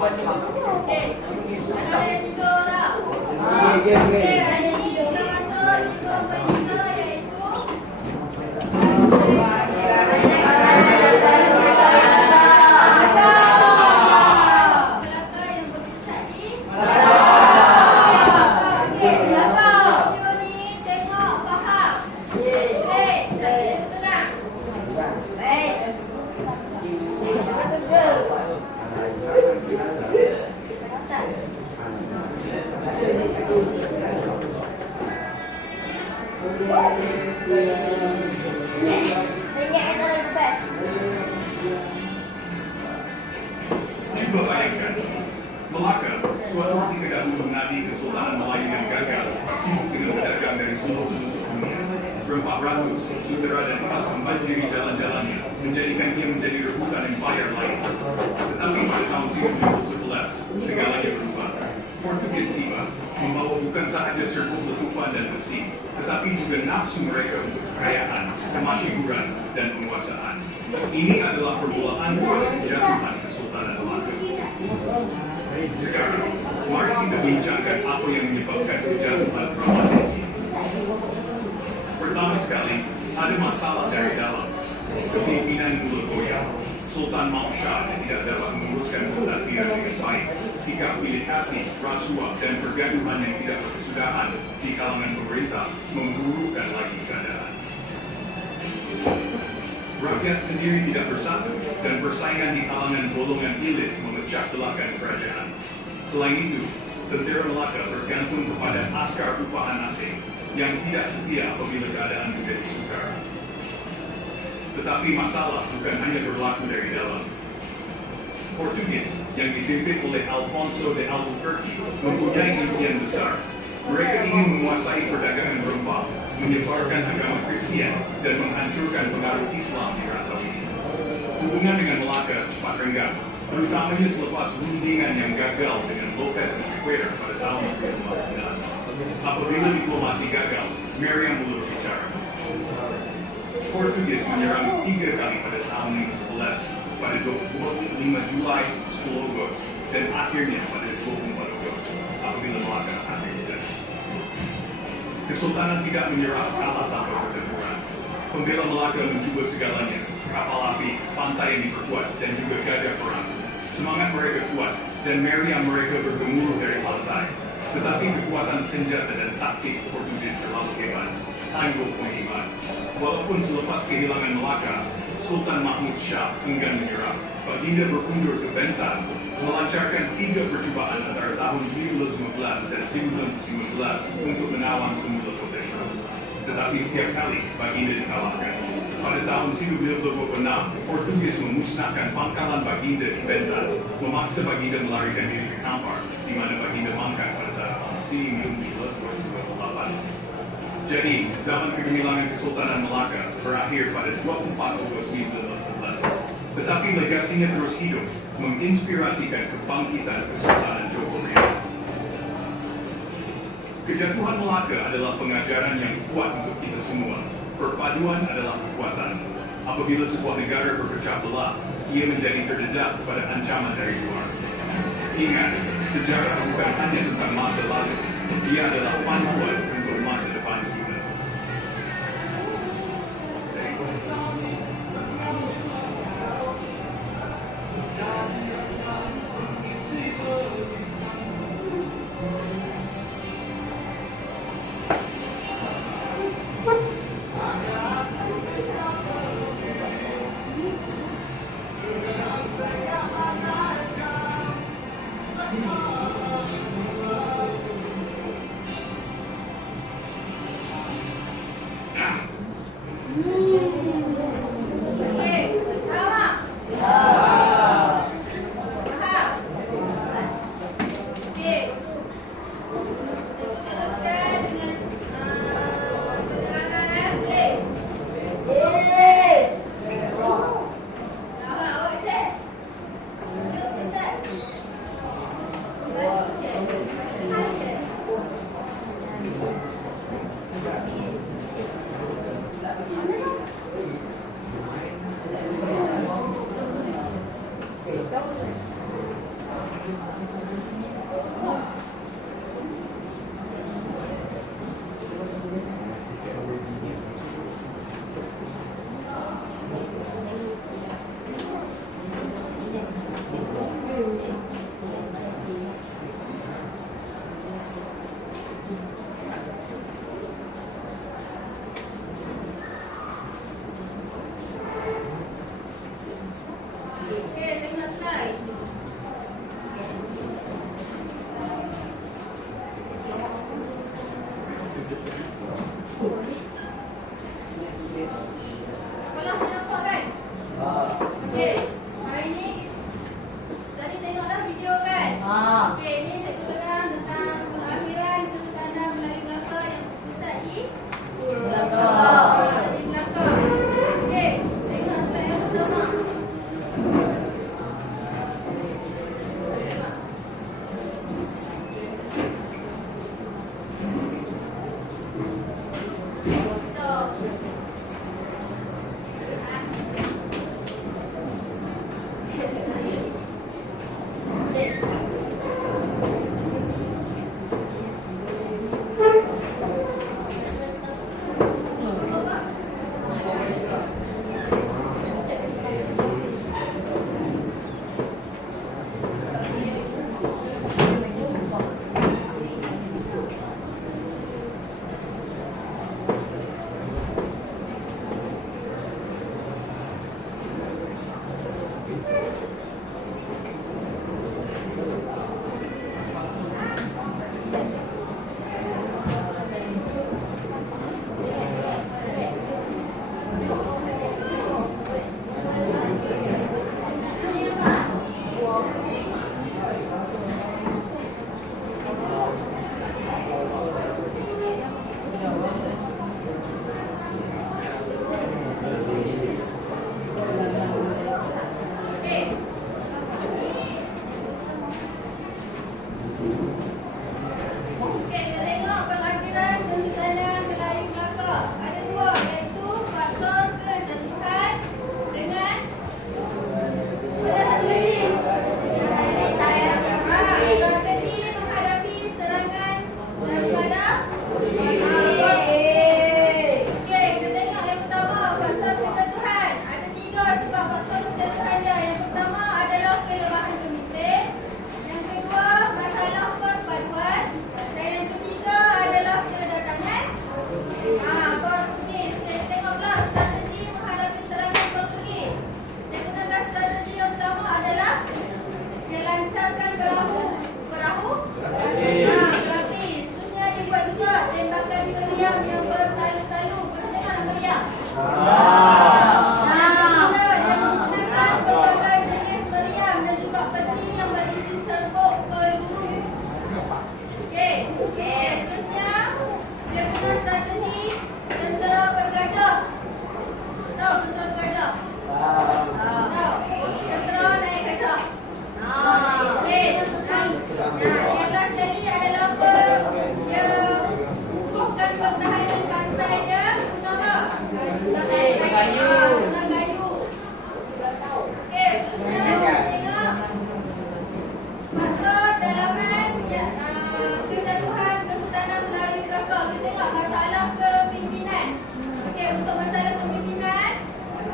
Okey. Ada tiga dah. Okey, ada tiga dah masuk 5.3 iaitu Cuba bayangkan, Melaka, suatu ketika dahulu menadi Kesultanan Melayu yang gagal, sibuk dengan pedagang dari seluruh penjuru dunia. Rempah ratus, sutera dan emas membanjiri jalan-jalannya, menjadikan ia menjadi rebutan empire lain. Tetapi pada tahun 1911, segalanya berubah. Portugis tiba, membawa bukan sahaja serbu letupan dan besi, tetapi juga nafsu mereka untuk kekayaan, kemasyhuran, dan penguasaan. Ini adalah permulaan pada kejatuhan Kesultanan Melaka. Sekarang, mari kita bincangkan apa yang menyebabkan kejatuhan dramatik ini. Pertama sekali, ada masalah dari dalam. Kepemimpinan mula goyah. Sultan Mahmud Shah tidak dapat menguruskan pentadbiran dengan baik. Sikap pilih kasih, rasuah, dan pergaduhan yang tidak berkesudahan di kalangan pemerintah memburukkan lagi keadaan. Rakyat sendiri tidak bersatu dan persaingan di kalangan golongan elit memecah belahkan kerajaan. Selain itu, tentera Melaka bergantung kepada askar upahan asing yang tidak setia apabila keadaan menjadi sukar. Tetapi masalah bukan hanya berlaku dari dalam. Portugis yang dipimpin oleh Alfonso de Albuquerque mempunyai impian besar. Mereka ingin menguasai perdagangan rempah, menyebarkan agama Kristian, dan menghancurkan pengaruh Islam di rantau ini. Hubungan dengan Melaka cepat renggang, terutamanya selepas rundingan yang gagal dengan Lopez Esquerra pada tahun 1959. Apabila diplomasi gagal, Meriam mulai bicara. Portugis menyerang 3 kali pada tahun 1911, pada 25 Julai, 10 Agustus, dan akhirnya pada 24 Agustus, apabila Melaka akhirnya jatuh. Kesultanan tidak menyerah kalah tanpa pertempuran. Pembela Melaka mencoba segalanya, kapal api, pantai yang diperkuat, dan juga gajah perang. Semangat mereka kuat, dan meriam mereka bergemuruh dari pantai. Tetapi kekuatan senjata dan taktik Portugis terlalu hebat. Time will point him out. Walaupun selepas kehilangan Melaka, Sultan Mahmud Shah enggan menyerah. Baginda berundur ke Bentan, melancarkan 3 percubaan antara tahun 1915 dan 1919 untuk menawan semula kota itu. Tetapi setiap kali Baginda dikalahkan. Pada tahun 1926, Portugis memusnahkan pangkalan Baginda di Bentan, memaksa Baginda melarikan diri ke Kampar, di mana Baginda mangkat pada tahun 1928. Jadi, zaman kegemilangan Kesultanan Melaka berakhir pada 24 Agustus 1911. Tetapi legasinya terus hidup, menginspirasikan kebangkitan Kesultanan Johor Bahru. Kejatuhan Melaka adalah pengajaran yang kuat untuk kita semua. Perpaduan adalah kekuatan. Apabila sebuah negara berpecah belah, ia menjadi terdedah pada ancaman dari luar. Ingat, sejarah bukan hanya tentang masa lalu, ia adalah panduan untuk masa depan kita.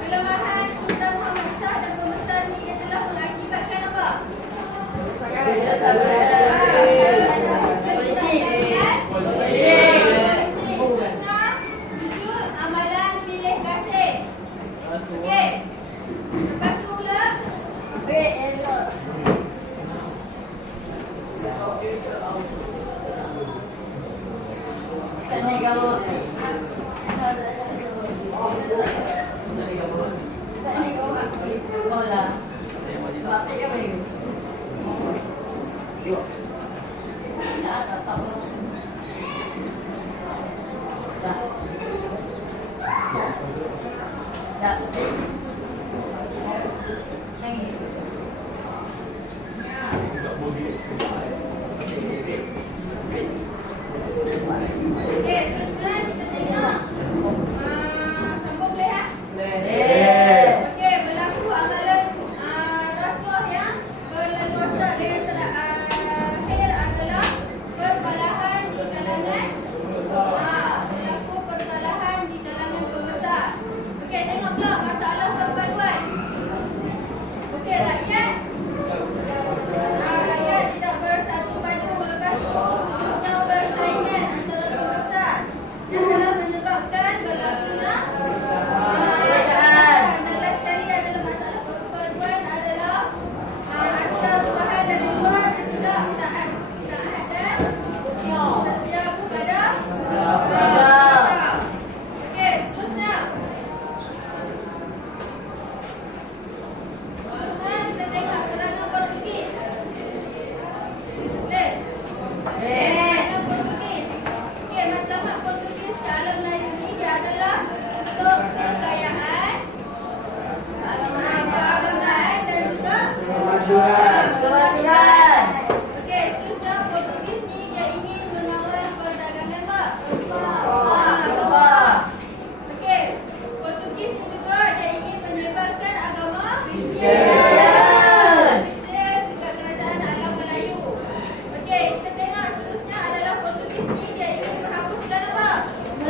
Kelemahan Sultan Muhammad Shah dan pembesar ni dia telah mengakibatkan apa? Jujur, amalan pilih kasih. Okey. Lepas tu pula okey, seterusnya kita tengok. Sambung boleh tak? Okey, berlaku amalan rasuah yang berleluasa dengan terakhir adalah perkalahan di kalangan berlaku perkalahan di kalangan pembesar. Okey, tengok pula masalah perpaduan. Okey, rakyat tidak bersatu padu. Lepas tu wujudnya persaingan antara pembesar yang telah menyebabkan berlakunya dan last sekali adalah masalah perpaduan adalah askar rumahan dari luar dan tidak taat dan setia kepada raja. Okey, seterusnya kita tengok serangan Portugis. Boleh? Serangan Portugis. Okey, matlamat Portugis ke alam Melayu ni dia adalah untuk kekayaan, keagamaan dan juga kemajuan. Okey, seterusnya Portugis ni dia ingin mengawal perdagangan okey, Portugis ni juga dia ingin menyebarkan agama Kristian dekat kerajaan alam Melayu. Okey, kita tengok seterusnya adalah Portugis ni dia ingin menghapuskan apa? Dia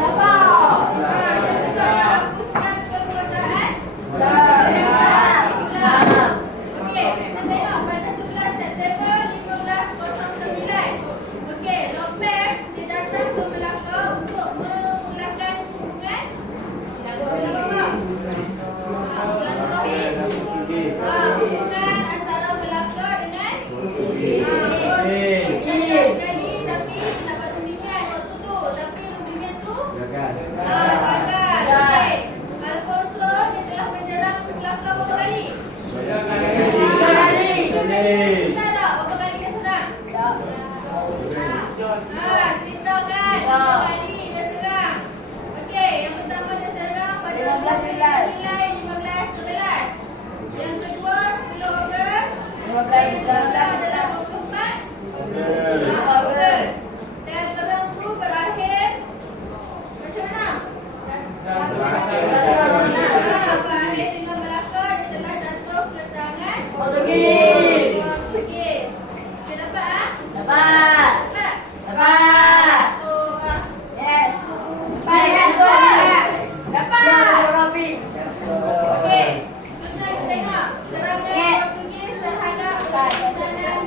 juga menghapuskan penguasaan Islam. Okey, kita tengok pada 11 September 1509. Okey, Lopez dia datang ke Melaka untuk memulakan hubungan hubungan antara Melaka dengan Portugis. Sekali tapi dapat rundingan waktu tu, tapi rundingan tu gagal. Okey, Alfonso dia telah menyerang Melaka berapa kali? 3 kali. Cerita tak berapa kali dia serang? Cerita kan? 3 kali dia serang. Okey, yang pertama dia serang pada 15 Julai 1511. Yang kedua 10 Ogos. Yang ketiga adalah 24 Ogos. Dan perang tu berakhir macam mana? Berakhir dengan Melaka dia telah jatuh ke tangan Portugis. Dia dapat Dapat. Yes. Okey, seterusnya kita tengok serangan Portugis terhadap Kesultanan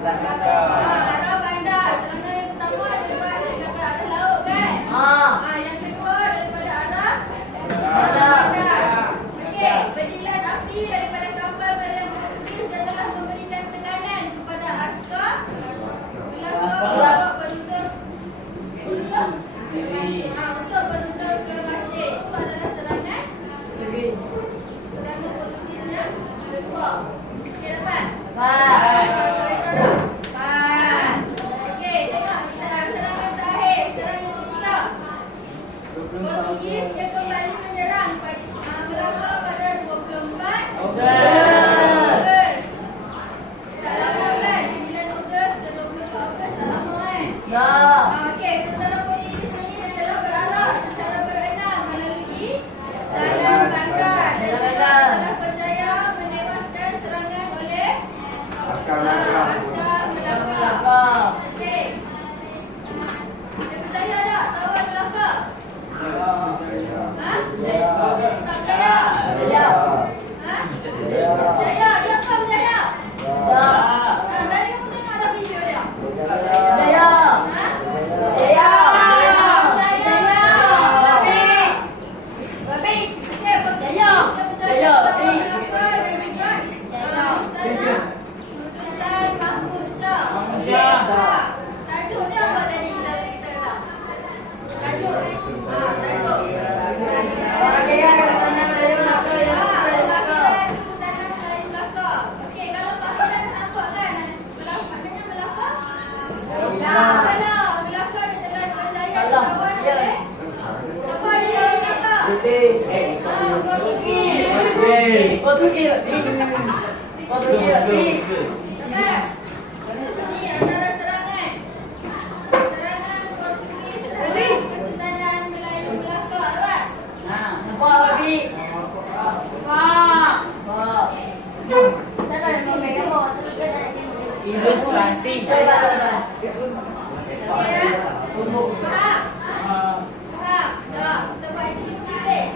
Arah bandar. Serangan yang pertama daripada arah laut kan? Yang kedua daripada arah bandar. Okey, berilan api daripada kapal Maria Portugis dan telah memberikan tekanan kepada askar Melaka untuk berundur ke masjid. Itu adalah serangan Portugis yang kedua. Okey, dapat? Okey, tengok kita serangan terakhir, serangan ketiga. Portugis dia kembali menyerang Melaka pada 24 Ogos. Tak lama kan? 9 Ogos dan 24 Ogos tak lama kan? Okey, tentara Portugis ini adalah beralak secara berenam melalui dalam bandar dan juga telah berjaya menewaskan serangan oleh askar Melaka. Okey. Dia berjaya tak tawan Melaka? Tak berjaya? Berjaya? Dia kan berjaya? Tadi kamu tengok ada video dia? Berjaya. Tajuk dia apa tadi kita kata? Tajuk. Kesultanan Melayu Melaka. Okey, kalau Pak Fidan nampak kan? Maknanya Melaka? Kalau Melaka dia telah berjaya ditawan oleh siapa di dalam Melaka? Portugis. Nampak? Ini antara serangan Portugis terhadap Kesultanan Melayu Melaka. Dapat? Faham? Dah. Kita buat aktiviti sikit.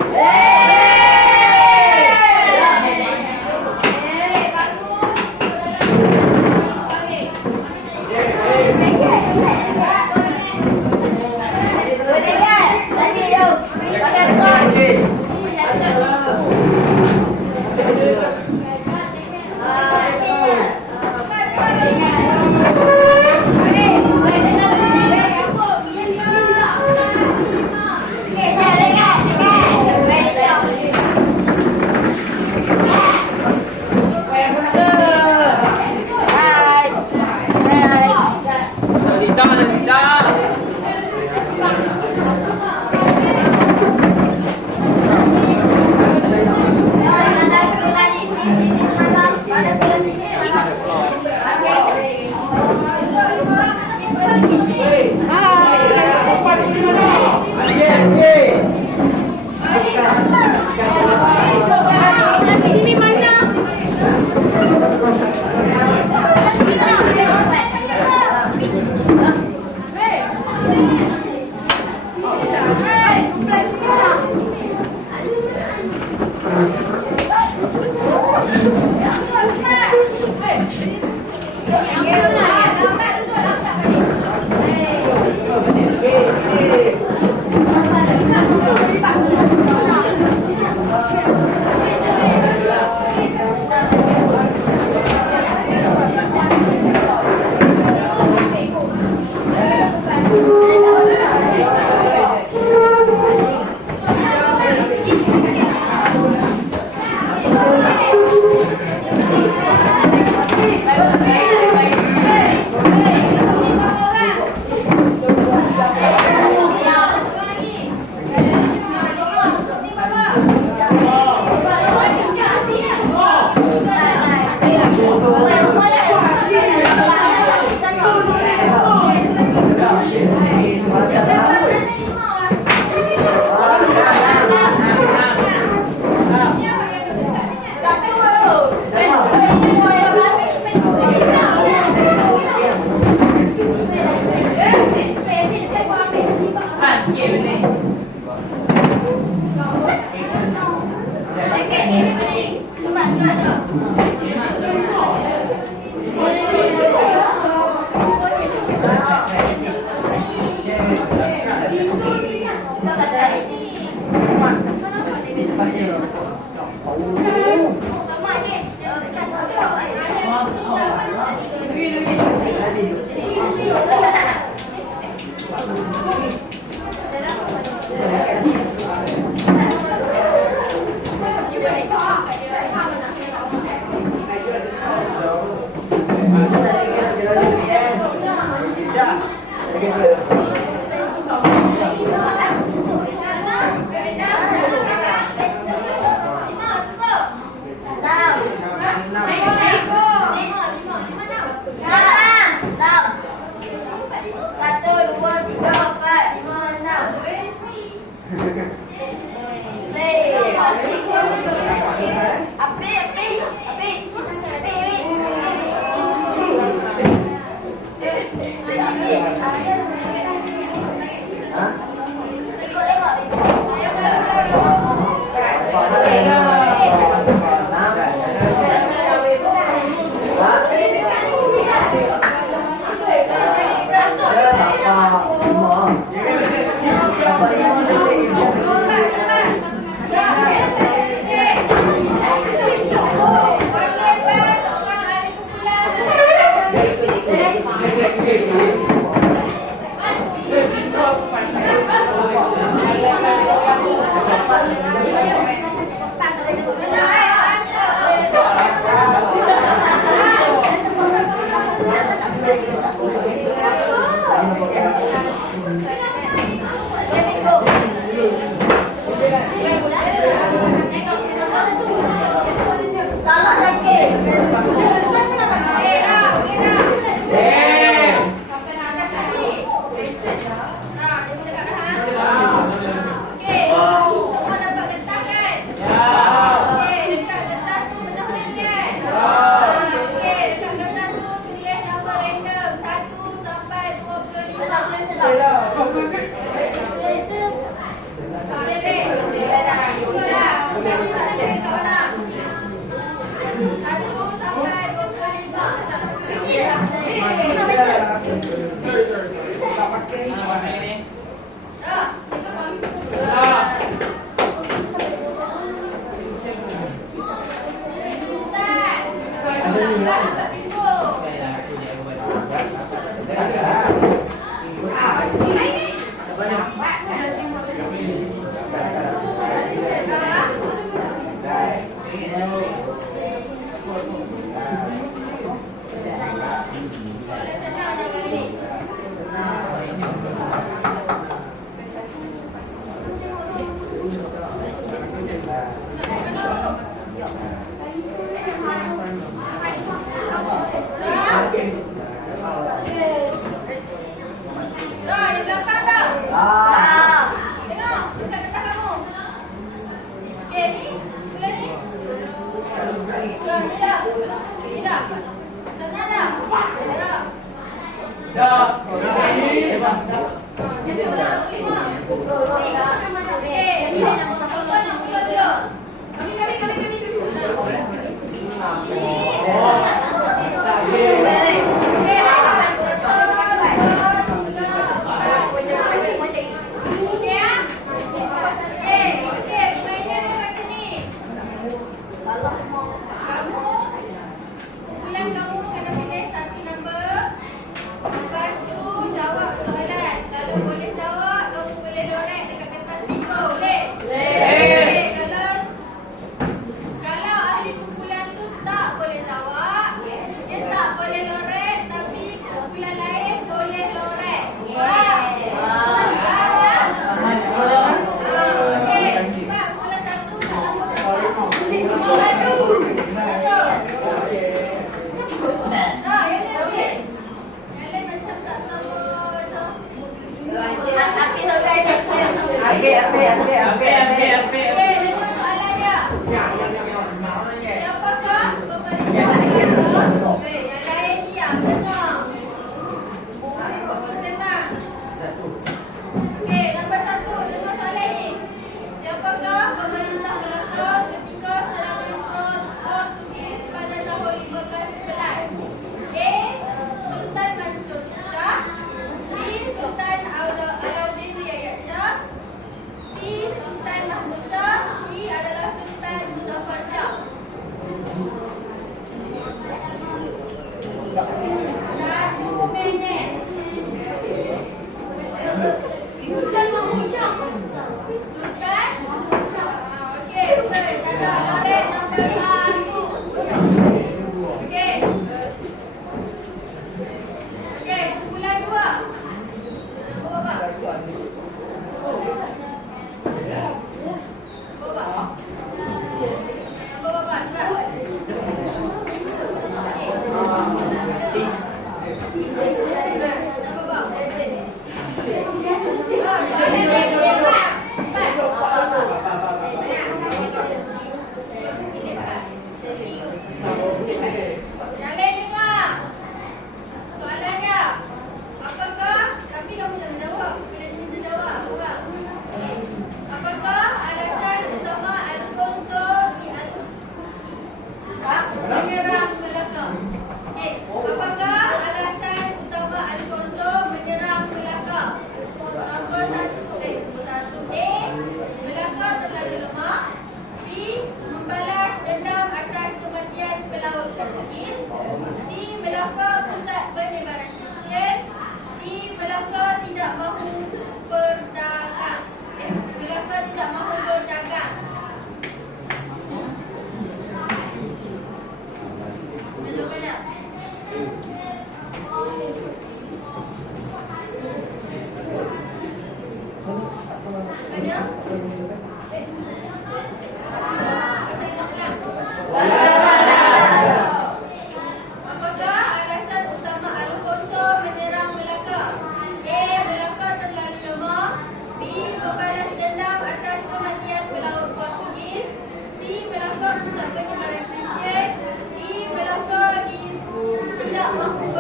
Kalau ahli kumpulan tu tak boleh jawab,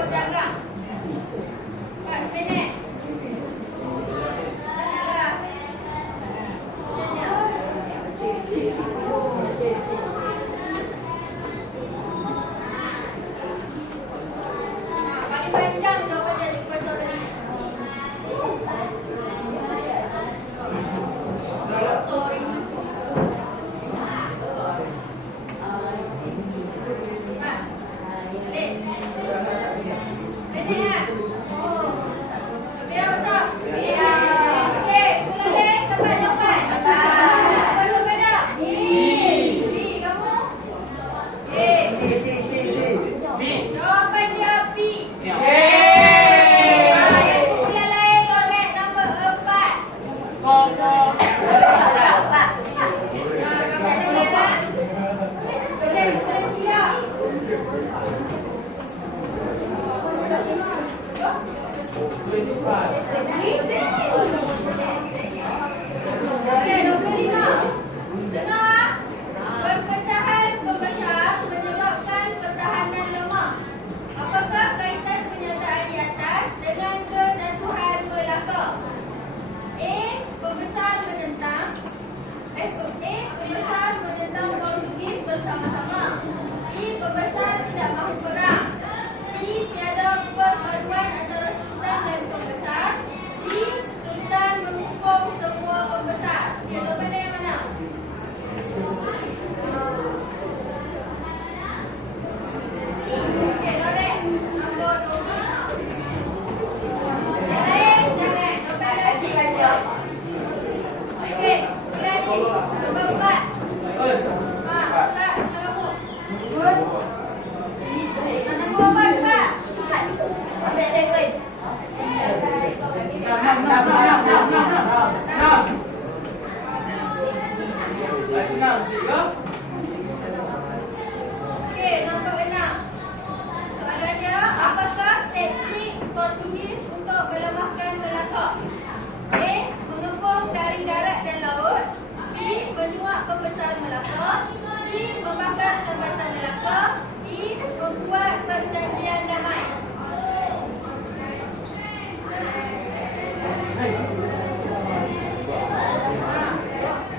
rambut jaga. Kat sependek. Paling panjang jawapan dia di baca tadi. So ini. Pendek kan? Oh. Okey, apa tak? Ya. Okey, ulang dapat jawapan. Apa jawapan dah? B. Kamu? A. Jawapan dia B. Yang kumpulan lain lorek nombor 4. Gambar dia mana? Boleh tidak? Okey, 25. Dengar. Perpecahan pembesar menyebabkan pertahanan lemah. Apakah kaitan pernyataan di atas dengan kejatuhan Melaka? A. Pembesar menentang Portugis bersama-sama. B. Pembesar tidak mahu perang. C. Tiada perpaduan antara Sultan dan pembesar. D. Sultan menghukum semua pembesar. Dia jawapan dia yang mana? C. Okey, lorek. Nombor 26. Yang lain, jangan. Jawapan dia C baca. Okey, ulang ni. Nombor 4. Tak, kamu. Nombor 4, Pak. Ambil sekuens. Okey, nombor 6. Soalan dia, apakah taktik Portugis untuk melemahkan Melaka? A. Mengepung dari darat dan laut. B. Menyuap pembesar Melaka. C. Membakar jambatan Melaka. D. Membuat perjanjian damai.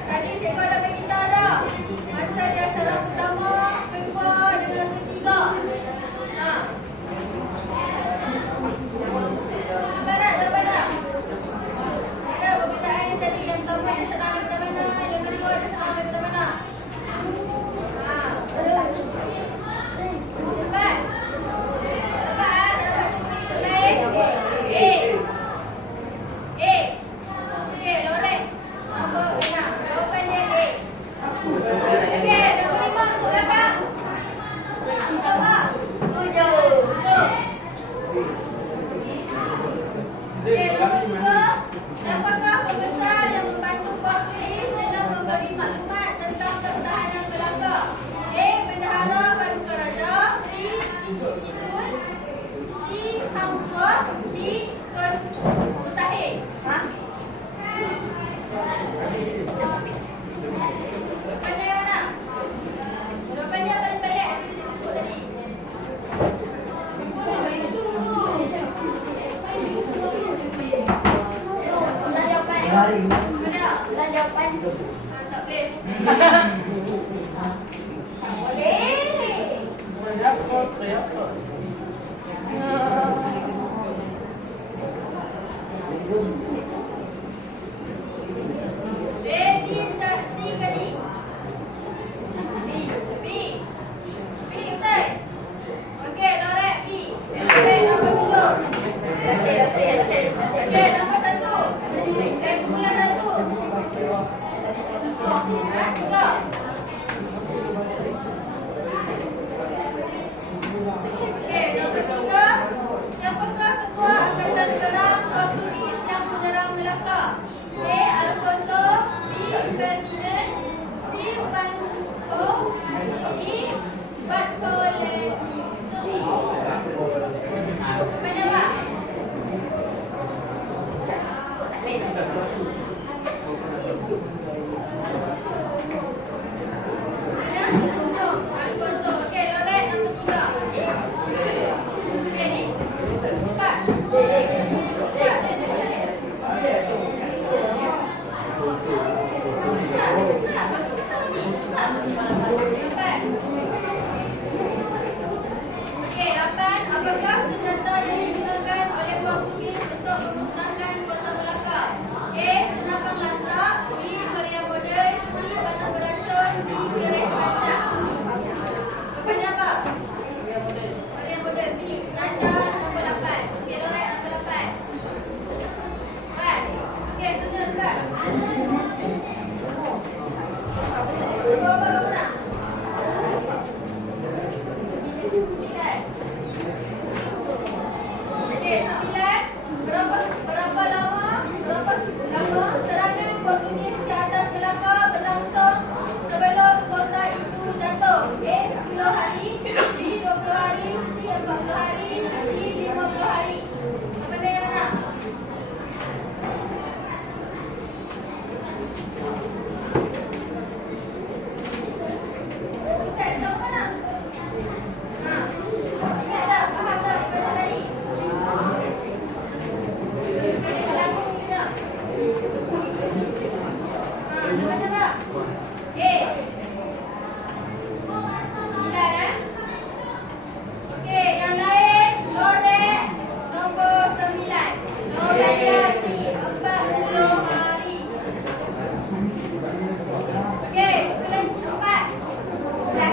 Tadi cikgu ada bagi tahu dah. Masa dia serang pertama, kedua dengan ketiga. Nampak tak? Nampak tak? Ada perbezaan dia tadi. Yang pertama dia serang daripada mana, yang kedua dia serang daripada mana. Nampak? Nampak? Tak dapat cikgu lain? A. Okey, lorek. Nombor 6. Jawapan dia A. Okey, nombor 5. Silakan. Apa? 7. Okey, nombor 2. Apakah pembesar yang membantu Portugis dengan memberi maklumat tentang pertahanan Melaka? A. Bendahara Paduka Raja. B. Kitun. C. Hang Tuah. D. Tun Mutakhir. Jawapan dia mana? Jawapan dia paling pelik yang kita sebut tadi. Ulang jawapan. Mana? Ulang jawapan. Tak boleh. Ready, saksi kali. B, betul. Okey, lorek B. Lorek nombor 7. Okey, nombor 1. Kumpulan 1. 3. Okey, 9. Berapa lama serangan Portugis ke atas Melaka berlangsung sebelum kota itu jatuh? A. 10 hari, B. 20 hari, C. 40 hari, D. 50 hari. Mana yang mana? Bukan, tahu mana? Ha. Ingat tak? Faham tak kata tadi? Tengok lagu ni tak? Ha, macam mana tak? A. 9 Okey, yang lain lorek nombor 9. Lorek C 40 hari. Okey, tulis 4. Dah.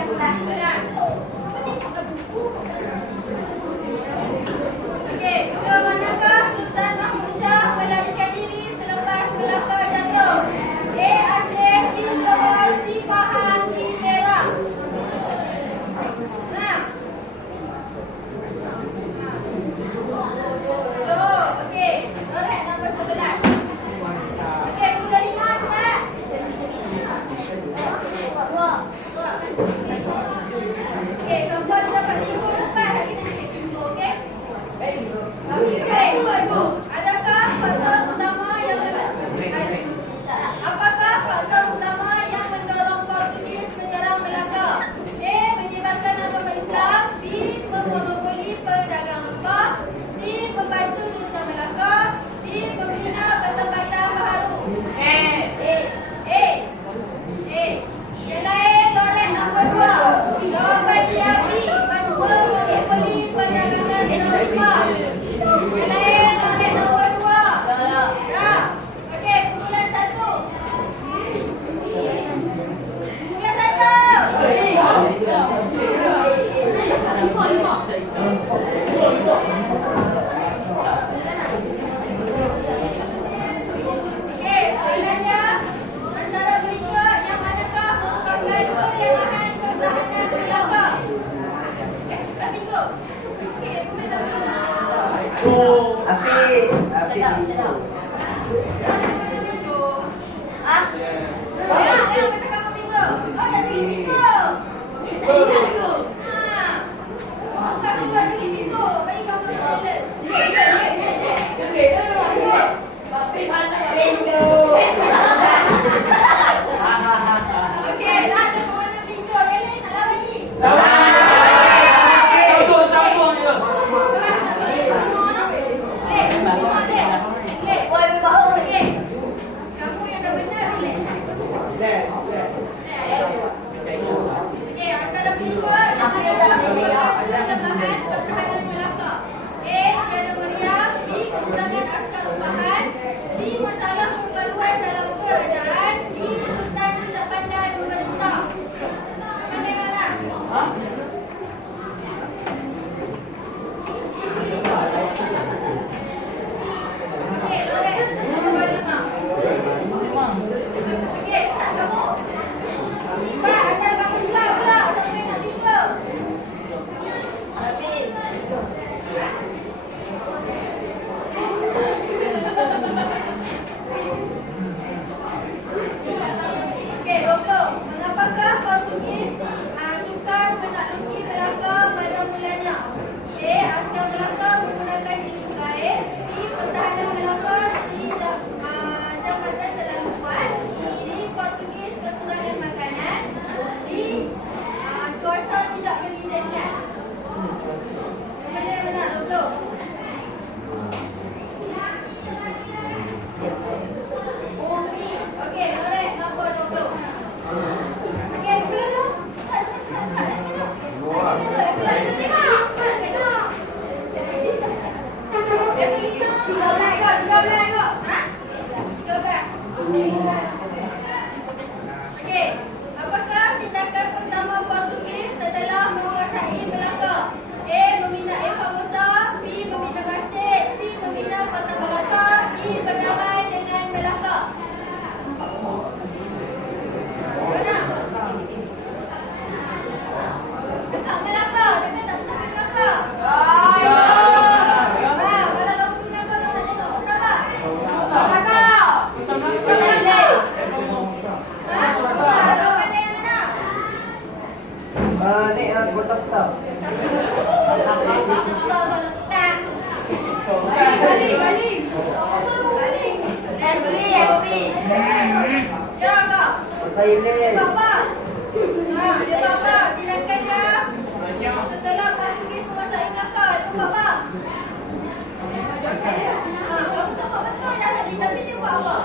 Okey, ke manakah Sultan Mahmud Shah melarikan diri selepas Melaka jatuh? A. Aceh, B. Johor, C. Pahang, D. Perak. Nah. Johor, okey. Lorek nombor 11. Okey, pukul 5 cepat. Okey, sampai kita dapat bingo cepat tak kita jadi bingo, okey? Okey. Adakah faktor utama yang Apakah faktor utama yang mendorong Portugis menyerang Melaka? A. Menyebarkan agama Islam, B. Memonopoli perdagangan rempah, C. Membantu Sultan Melaka, D. Membina patah-patah baharu. A. Yang lain lorek nombor 2. Jawapan dia B. Memonopoli perdagangan rempah. Yang lain lorek nombor 2. Ya. Okey, kumpulan 1. Kumpulan 1. Okey, soalannya antara berikut yang manakah merupakan kelemahan pertahanan Melaka? Dah bingo. Okey, aku dah bingo. Afiq. Ah? Ya, kita kamu bingo. Oh, dah jadi bingo. Ha. Kamu buat jadi bingo. Bagi kamu jealous. Okey, dah ada mana bingo. Yang lain nak lawan ni. Kamu yang dah benar relax. Okey, antara berikut yang manakah merupakan kelemahan pertahanan Melaka? A. Tiada meriam, B. kekurangan askar rumpahan, C. masalah pembaruan dalam kerajaan, D. Sultan tidak pandai memerintah. Mana yang mana? Okey, lorek nombor 5. Okey, tak kamu. Pak, antara kamu pula tak boleh nak bingo. Okey, 20. Mengapakah Portugis sukar menakluki Melaka pada mulanya? A. Askar Melaka menggunakan ilmu gaib, B. Pertahanan Melaka di jambatan terlalu kuat, C. Portugis kekurangan makanan, D. Cuaca tidak mengizinkan. Mana yang benar? 20. Okey, lorek nombor 20. Okey, belum tu? Tak. Okey, apakah tindakan pertama Portugis setelah menguasai Melaka? A. Membina Formosa, B. Membina masjid, C. Membina kota Melaka, D. berdamai dengan Melaka. Mana? Dekat Melaka, dekat tak Melaka. Ya kak. Dia bapa. Dia bapa. Tindakan dia. Setelah pergi semua tak ingatkan. Itu bapa. Kamu sempat betul dah tadi. Tapi dia buat apa?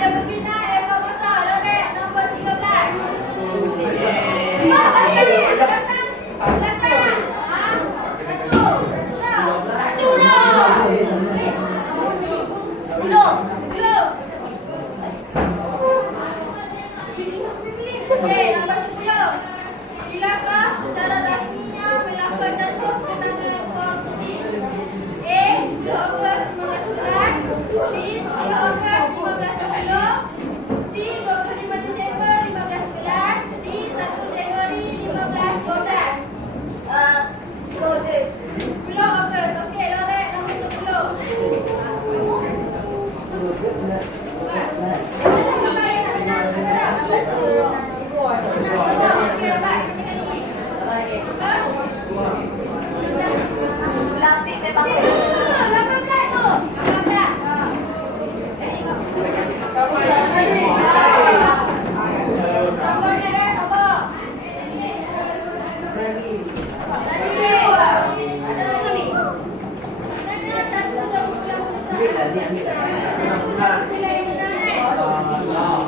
Dia berbina ekor besar. Lorek nombor 13. Okey, nombor 10. Bilakah secara rasminya Melaka jatuh ke tangan Portugis? A. 10 Ogos 1511, B. 10 Ogos 1510, C. 25 Disember 1511, D. 1 Januari 1512. 10 Ogos. Okey, Lorek nombor 10. Okey, baik. Lapik memang. 18 tu. 18. Sabarnya dah, sabar. Ada lagi. Ada satu jam pulang besar. Satu jam pulang menang.